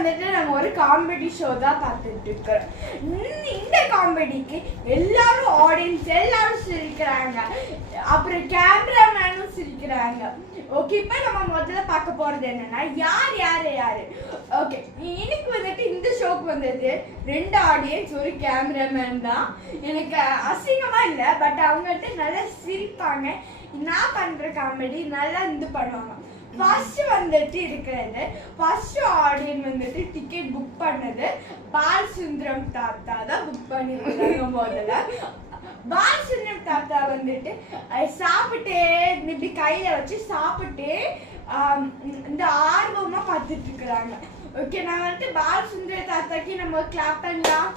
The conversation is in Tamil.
வந்துட்டு நம்ம ஒரு காமெடி ஷோ தான் பார்த்துட்டு இருக்கிறோம். இந்த காமெடிக்கு எல்லாரும் ஆடியன்ஸ் எல்லாரும் சிரிக்கிறாங்க, அப்புறம் கேமராமேனும் சிரிக்கிறாங்க. ஓகே, இப்போ நம்ம முதல்ல பார்க்க போறது என்னன்னா யார் யாரு யாரு. ஓகே, இன்னைக்கு வந்துட்டு இந்த ஷோக்கு வந்தது 2 ஆடியன்ஸ், ஒரு கேமராமேன் தான். எனக்கு அசிங்கமா இல்லை, பட் அவங்ககிட்ட நல்லா சிரிப்பாங்க. நான் பண்ற காமெடி நல்லா இது பண்ணுவாங்க. ஃபர்ஸ்ட் வந்துட்டு இருக்கிறது, ஃபர்ஸ்ட் ஆடியன்ஸ் வந்துட்டு டிக்கெட் புக் பண்ணது பாலசுந்தரம் தாத்தா தான் புக் பண்ணிருக்காங்க. முதல்ல பாலசுந்தரம் தாத்தா வந்துட்டு சாப்பிட்டே இப்படி கையில வச்சு சாப்பிட்டே இந்த ஆர்வமா பார்த்துட்டு இருக்கிறாங்க. ஓகே, நான் வந்துட்டு பாலசுந்தர தாத்தாக்கு நம்ம கிளாப் பண்ணலாம்.